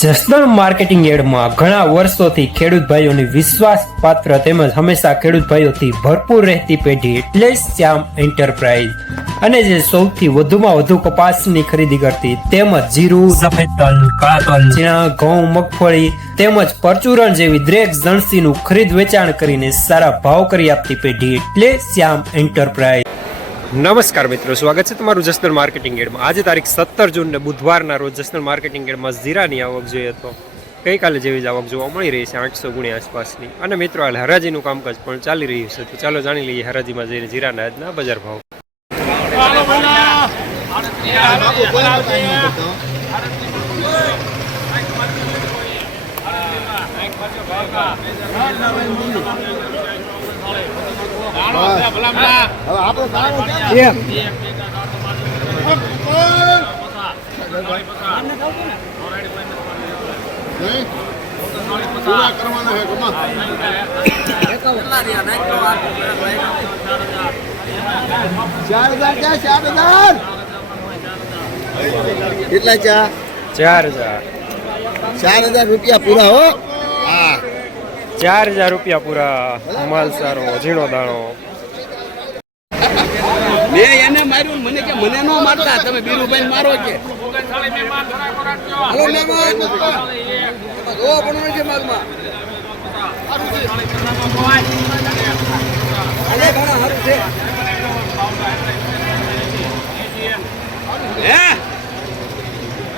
Jasdan marketing યાર્ડમાં ઘણા વર્ષોથી ખેડૂત ભાઈઓની વિશ્વાસપાત્ર તેમજ હંમેશા ખેડૂત ભાઈઓથી ભરપૂર રહેતી પેઢી એટલે શ્યામ એન્ટરપ્રાઇઝ અને જે સૌથી વધુમાં વધુ કપાસની ખરીદી કરતી તેમજ જીરું, સફેદ તલ, કાળા તલ, ચણા, ઘઉં, મગફળી તેમજ પરચુરણ જેવી દરેક જણસીનું ખરીદ વેચાણ કરીને સારા ભાવ કરી આપતી પેઢી એટલે શ્યામ એન્ટરપ્રાઇઝ। નમસ્કાર મિત્રો, સ્વાગત છે તમારું જસદણ માર્કેટિંગ યાર્ડમાં। આજે તારીખ 17 જૂન ને બુધવારના રોજ જસદણ માર્કેટિંગ યાર્ડમાં જીરાની આવક જોઈએ તો ગઈકાલે જેવી જ આવક જોવા મળી રહી છે 800 ગુણી આસપાસની। અને મિત્રો હાલ હરાજીનું કામકાજ પણ ચાલી રહ્યું છે, તો ચાલો જાણી લઈએ હરાજીમાં જઈને જીરાના આજના બજાર ભાવ। કેટલા ચા? 4000 રૂપિયા પૂરા હો। હા, 4000 રૂપિયા પૂરા। માલ સારો, ઝીણો દાણો। મેં એને માર્યું, મને કે મને નો મારતા, તમે બીરુભાઈ મારો કે હાલો મહેમાન ઓ પણ છે માલમાં અલે ઘણા હારું છે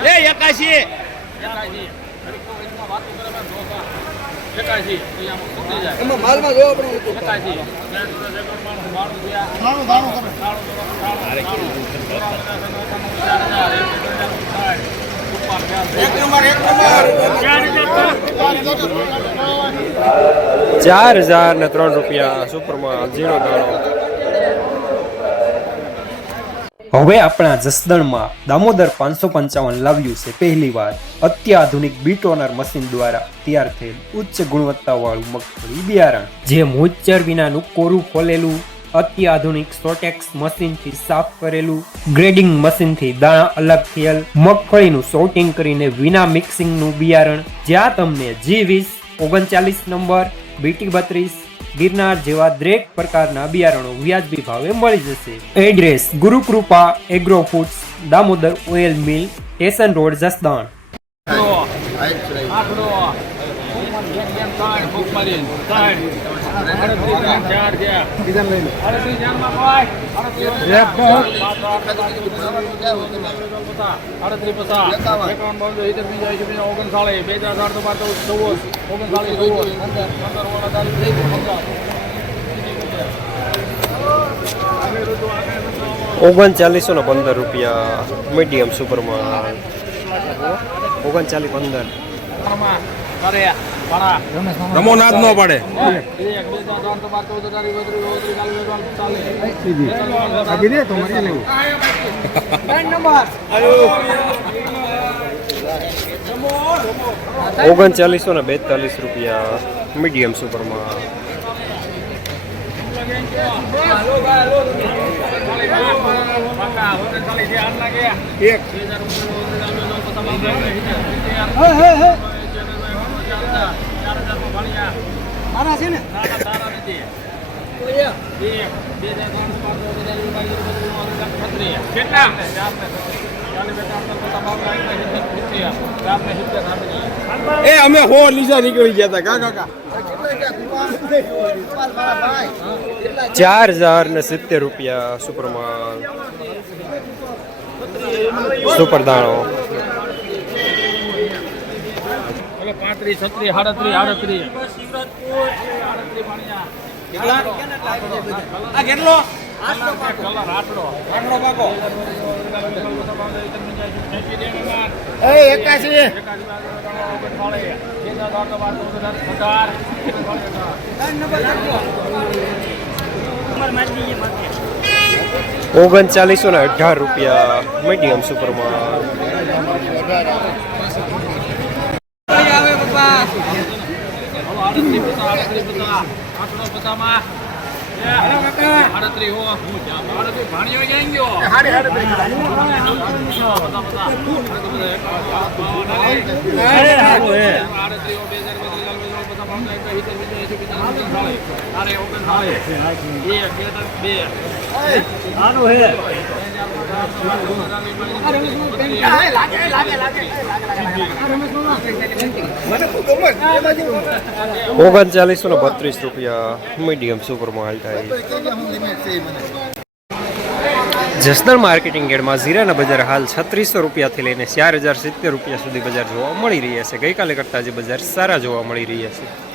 હે 81 એમાં માલમાં જો આપણે એક નંબર 4003 રૂપિયા સુપરમાં ઝીણો દાણો। હવે આપણા જસદણમાં દામોદર 555 લાવ્યું છે પહેલી વાર અત્યાધુનિક બીટોનર મશીન દ્વારા તૈયાર થયેલ ઉચ્ચ ગુણવત્તાવાળું મગફળી બિયારણ, જે મોઇસ્ચર વિનાનું કોરું ખોલેલું, અત્યાધુનિક સોટેક્સ મશીનથી સાફ કરેલું, ગ્રેડિંગ મશીનથી દાણા અલગ થયેલ, મગફળીનું સોર્ટિંગ કરીને વિના મિક્સિંગનું બિયારણ, જ્યાં તમને G20, 39 નંબર, BT32, ગિરનાર જેવા દરેક પ્રકારના બિયારણો વ્યાજબી ભાવે મળી જશે। Address Gurukrupa agro foods, Damodar oil mill, station road, Jasdan. ₹3915 રૂપિયા મીડિયમ સુપરમાં। 3915 નમો નાદ નો પડે। ₹3942 મીડિયમ સુપરમાં। મારા છે ને એ અમે હો લીસા નીકળી ગયા હતા કાકા 4070 રૂપિયા સુપરમાં સુપર દાણો। 35, 36, 38, આ કેટલો એ 81 ₹3918 રૂપિયા મીડિયમ સુપરમાં। આવે પપ્પા આડત્રીસ હો આડત્રીસ ભાણિયો ક્યાં ગયો ઓગણચાલીસો ને 32 રૂપિયા મીડિયમ સુપરમાં હાલતા જસદણ માર્કેટિંગ યાર્ડમાં જીરાના બજાર હાલ 3600 રૂપિયાથી લઈને 4070 રૂપિયા સુધી બજાર જોવા મળી રહ્યા છે. ગઈકાલે કરતાં આજે બજાર સારા જોવા મળી રહ્યા છે.